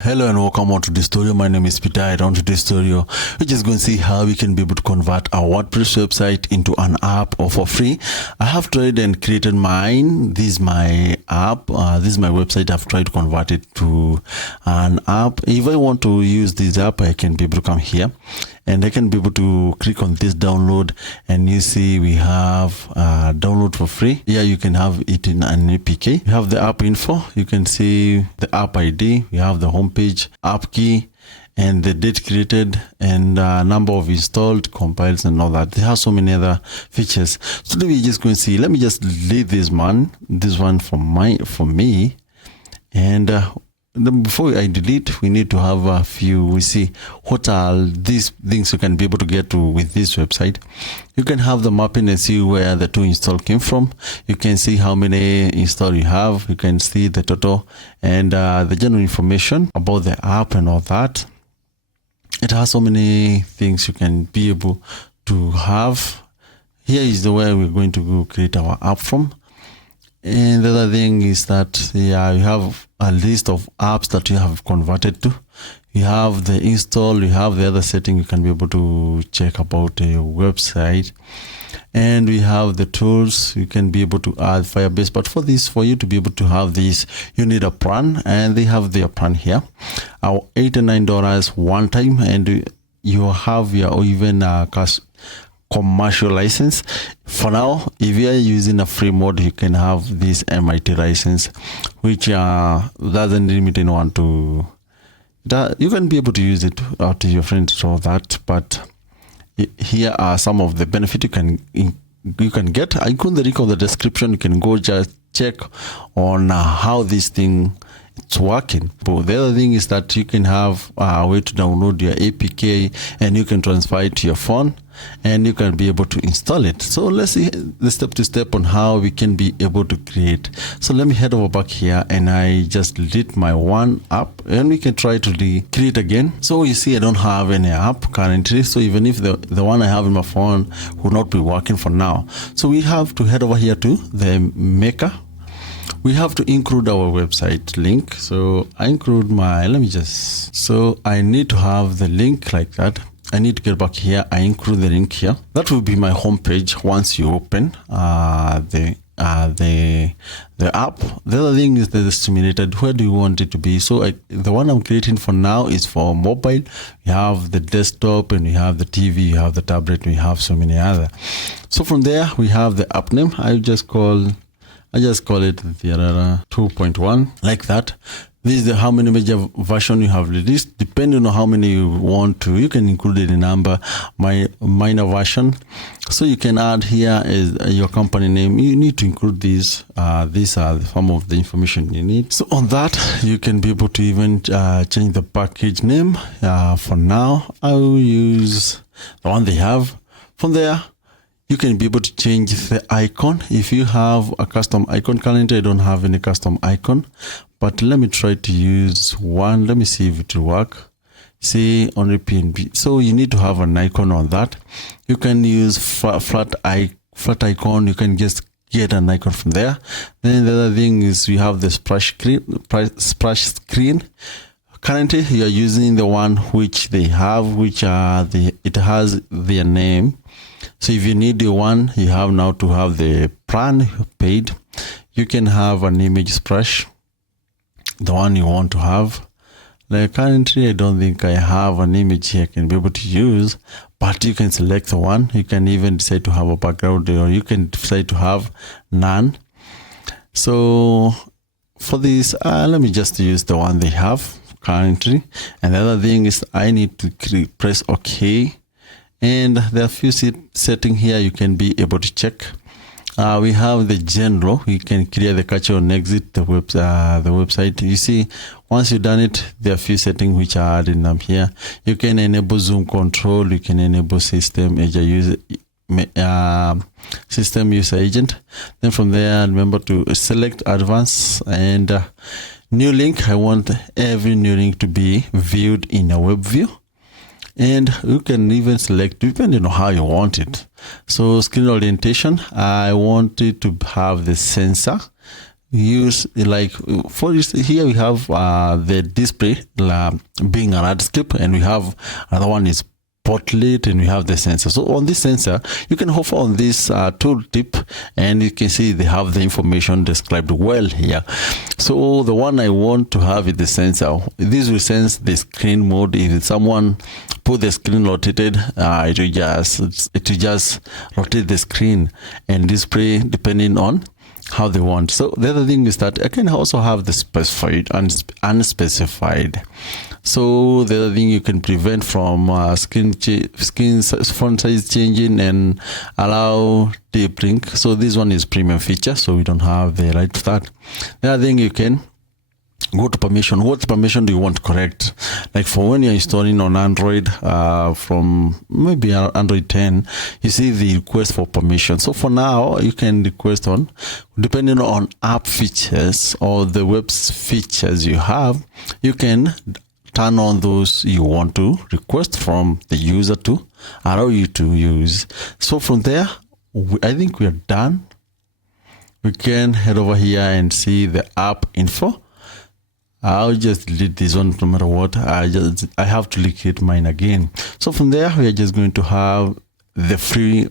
Hello and welcome on to this tutorial. My name is Peter. On today's tutorial, we're just going to see how we can be able to convert our WordPress website into an app or for free. I have tried and created mine. This is my app. This is my website. I've tried to convert it to an app. If I want to use this app, I can be able to come here and I can be able to click on this download, and you see we have download for free. Here you can have it in an APK. You have the app info. You can see the app ID. We have the homepage, app key, and the date created, and number of installed, compiles, and all that. They have so many other features. So we're just going to see. Let me just delete this one for me, and then before I delete, we need to have a few. We see what are these things you can be able to get to with this website. You can have the mapping and see where the two install came from. You can see how many install you have. You can see the total and the general information about the app and all that. It has so many things you can be able to have. Here is the way we're going to go create our app from. And the other thing is that you have a list of apps that you have converted to. You have the install, you have the other setting you can be able to check about your website. And we have the tools. You can be able to add Firebase, but for you to be able to have this, you need a plan, and they have their plan here. Our $89 one time, and you have your even commercial license. For now, if you are using a free mode, you can have this MIT license, which doesn't limit anyone to that. You can be able to use it to your friends or that, but here are some of the benefits you can get. I include the link on the description. You can go just check on how this thing it's working. But the other thing is that you can have a way to download your APK, and you can transfer it to your phone, and you can be able to install it. So let's see the step on how we can be able to create. So let me head over back here, and I just delete my one app, and we can try to create again. So you see I don't have any app currently, so even if the one I have in my phone will not be working for now. So we have to head over here to the maker. We have to include our website link. So I include so I need to have the link like that. I need to get back here. I include the link here. That will be my homepage once you open the app. The other thing is the simulated. Where do you want it to be? So the one I'm creating for now is for mobile. You have the desktop, and you have the TV, you have the tablet, and you have so many other. So from there we have the app name. I just call it Thiarara 2.1, like that. This is how many major version you have released. Depending on how many you want to, you can include the number, minor version. So you can add here is your company name. You need to include these. These are some of the information you need. So on that, you can be able to even change the package name. For now, I will use the one they have. From there, you can be able to change the icon. If you have a custom icon, currently I don't have any custom icon, but let me try to use one. Let me see if it will work. See, only PNB. So you need to have an icon on that. You can use flat icon. You can just get an icon from there. Then the other thing is we have the splash screen. Currently you are using the one which they have, it has their name. So if you need the one, you have now to have the plan paid. You can have an image splash, the one you want to have. Like currently, I don't think I have an image here I can be able to use, but you can select the one. You can even decide to have a background, or you can decide to have none. So for this, let me just use the one they have currently. And the other thing is I need to press OK. And there are a few settings here you can be able to check. We have the general. We can clear the cache and exit the website. You see, once you've done it, there are a few settings which are added them here. You can enable zoom control. You can enable system user agent. Then from there, remember to select advanced and new link. I want every new link to be viewed in a web view. And you can even select depending on how you want it. So screen orientation, I want it to have the sensor. use, like for this, here we have the display being a landscape, and we have another one is portrait, and we have the sensor. So on this sensor, you can hover on this tool tip, and you can see they have the information described well here. So the one I want to have is the sensor. This will sense the screen mode. If someone put the screen rotated, it will just rotate the screen and display depending on how they want. So the other thing is that I can also have the specified and unspecified. So the other thing, you can prevent from screen font size changing and allow deep link. So this one is premium feature, so we don't have the right to that. The other thing, you can go to permission. What permission do you want to correct? Like for when you're installing on Android from maybe Android 10, you see the request for permission. So for now, you can request on, depending on app features or the web features you have, you can turn on those you want to request from the user to allow you to use. So from there, I think we are done. We can head over here and see the app info. I'll just delete this one no matter what. I have to locate mine again. So from there, we are just going to have the free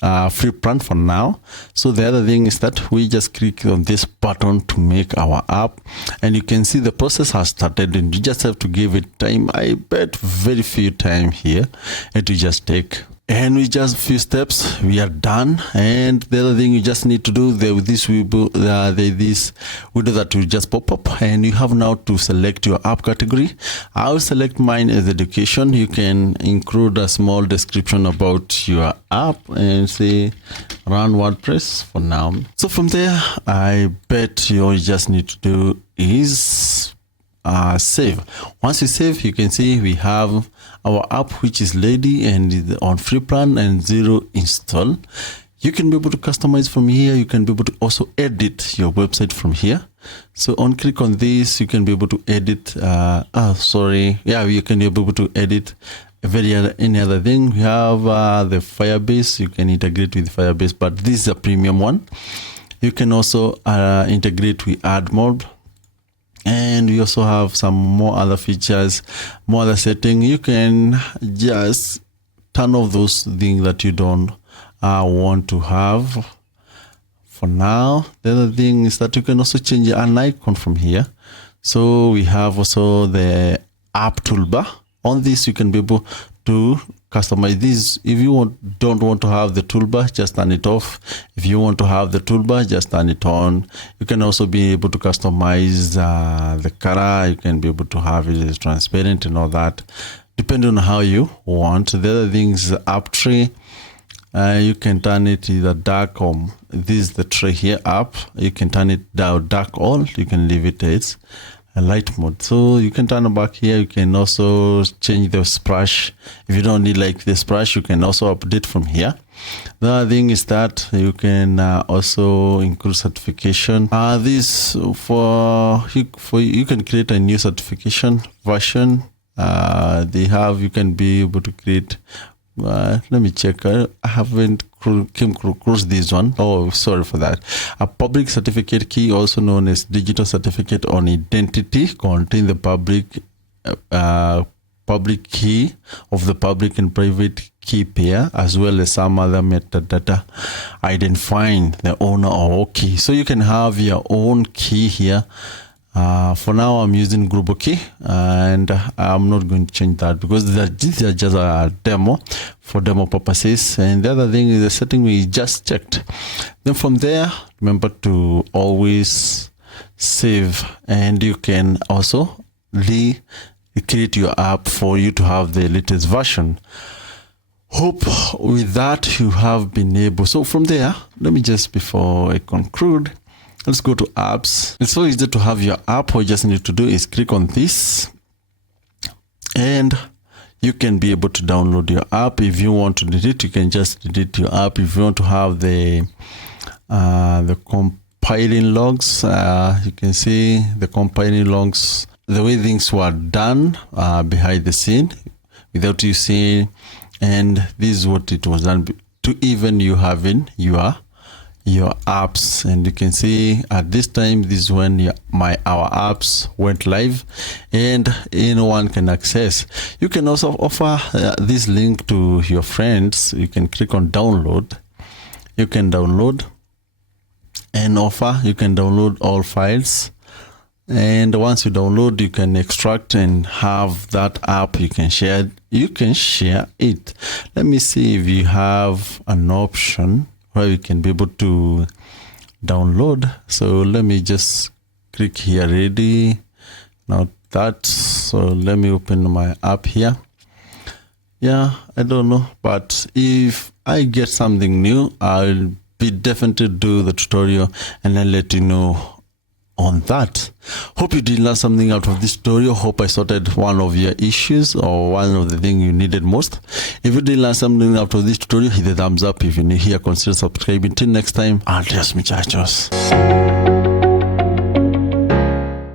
plan for now. So the other thing is that we just click on this button to make our app, and you can see the process has started, and you just have to give it time. I bet very few time here. It will just take, and with just a few steps we are done. And the other thing you just need to do, this window that will just pop up, and you have now to select your app category. I'll select mine as education. You can include a small description about your app and say run WordPress for now. So from there, I bet you just need to do is save. Once you save, you can see we have our app, which is ready and is on free plan and 0 install. You can be able to customize from here. You can be able to also edit your website from here. So on click on this, you can be able to edit you can be able to edit any other thing. We have the Firebase. You can integrate with Firebase, but this is a premium one. You can also integrate with AdMob. And we also have some more other features, more other settings. You can just turn off those things that you don't want to have for now. The other thing is that you can also change an icon from here. So we have also the app toolbar. On this, you can be able to customize this. If you don't want to have the toolbar, just turn it off. If you want to have the toolbar, just turn it on. You can also be able to customize the color. You can be able to have it as transparent and all that, depending on how you want. The other thing is the app tray. You can turn it either dark or this is the tray here up. You can turn it down dark all. You can leave it as a light mode. So you can turn it back here. You can also change the splash. If you don't need like the splash, you can also update from here. The other thing is that you can also include certification. This you can create a new certification version. You can be able to create. Let me check. I haven't came across this one. Oh, sorry for that. A public certificate key, also known as digital certificate on identity, contain the public key of the public and private key pair, as well as some other metadata identifying the owner or key. So you can have your own key here. For now, I'm using global key, and I'm not going to change that because these are just a demo for demo purposes. And the other thing is the setting we just checked. Then from there, remember to always save, and you can also create your app for you to have the latest version. Hope with that you have been able. So from there, let me just, before I conclude, let's go to apps. It's so easy to have your app. All you just need to do is click on this, and you can be able to download your app. If you want to delete, you can just delete your app. If you want to have the compiling logs, you can see the compiling logs, the way things were done behind the scene without you seeing, and this is what it was done to even you having your your apps, and you can see at this time this is when our apps went live and anyone can access. You can also offer this link to your friends. You can click on download. You can download and offer. You can download all files, and once you download, you can extract and have that app. You can share it. Let me see if you have an option where you can be able to download. So let me just click here, ready. Now that, so let me open my app here. Yeah, I don't know, but if I get something new, I'll be definitely do the tutorial and I'll let you know on that. Hope you did learn something out of this tutorial. Hope I sorted one of your issues or one of the things you needed most. If you did learn something out of this tutorial, hit the thumbs up. If you're new here, consider subscribing. Till next time, adios muchachos.